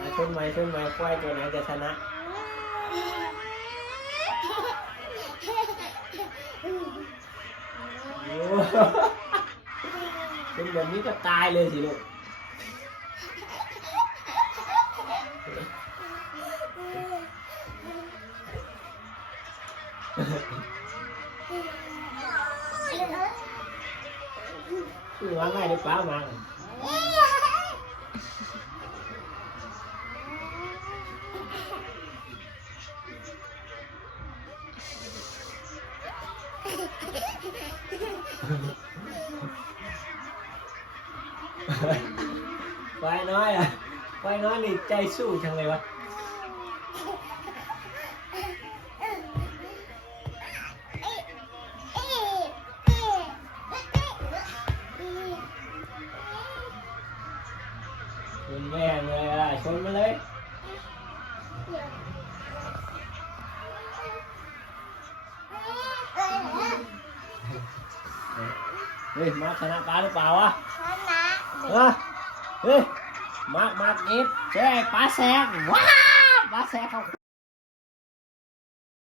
อะชนไหมชนไหมควายตัวไหนจะชนะโอ้เป็นแบบนี้ก็ตายเลยสิลูกคือว่าไงได้ป้ามา ควายน้อยอะควายน้อยนี่ใจสู้จังเลยวะชนแม่เลยอะชนมาเลย เฮ้ยมาชนะป้าหรือเปล่าวะเออเฮ้ยมากมากนิดแช่ปลาแซงว้าวปลาแซงเขา